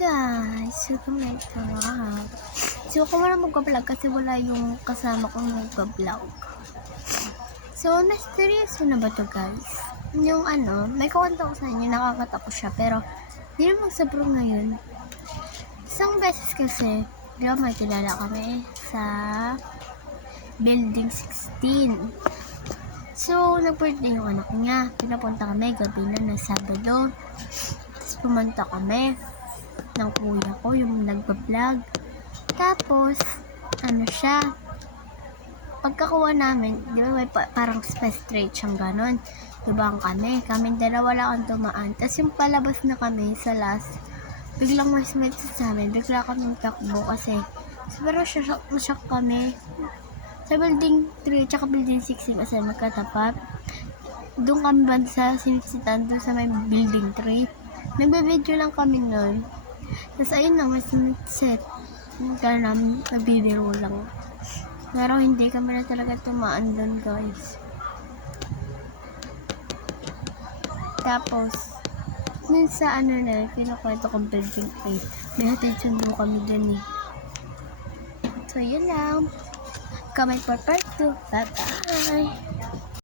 guys, welcome back to vlog. So, ako wala mag-vlog kasi wala yung kasama kong mag-vlog. So, na-seryoso na ba to guys? Yung may kuwento ko sa inyo, nakakatakot siya, pero di naman sobrang ngayon. Isang beses kasi, may kilala kami sa building 16. So, nag-birthday yung anak niya. Pinapunta kami, gabi na Sabado. Tapos pumunta kami ng kuya ko, yung nagpa-vlog. Tapos, pagkakuha namin, di ba may parang straight siyang ganon. Diba kami dalawa lang ang tumaan. Tapos yung palabas na kami sa last, biglang may smite sa amin, bigla kami takbo kasi pero shock kami. Sa building 3 tsaka building 6 kasi magkatapat. Doon kami bansa sinisitan doon sa may building 3. Nagbe-video lang kami noon. Tapos ayun na, mas set. Kaya namin nabibiro lang. Pero hindi kami na talaga tumaan doon guys. Tapos, dun sa kinukwento kong building 8, may hatid sundo kami dun eh. So yun lang. Comment for part 2. Bye bye!